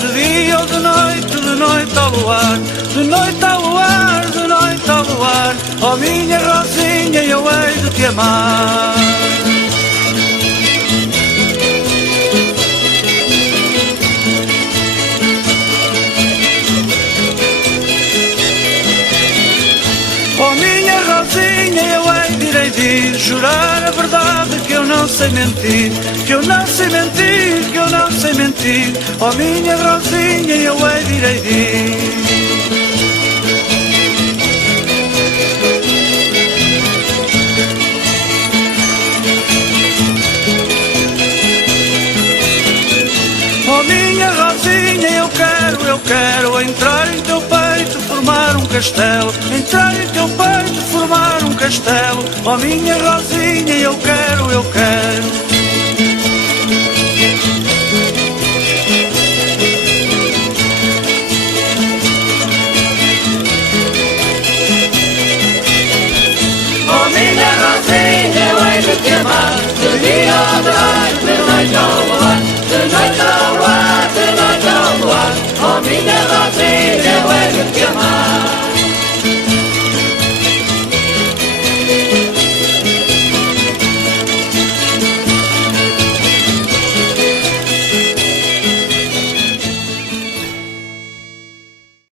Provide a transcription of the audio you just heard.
de dia ou de noite ao luar, de noite ao luar, de noite ao luar. Oh minha Rosinha, eu hei de te amar. Oh minha Rosinha, eu hei de jurar a verdade, que eu não sei mentir, que eu não sei mentir, que eu não sei mentir. Oh minha Rosinha, eu hei de Oh minha Rosinha, eu quero entrar em teu peito, formar um castelo, entrar em teu peito, formar um castelo. Oh minha Rosinha, eu quero, eu quero. Oh minha Rosinha, eu hei de te amar, de dia ou de noite ao luar, de noite ao luar, de noite ao luar. Oh minha Rosinha,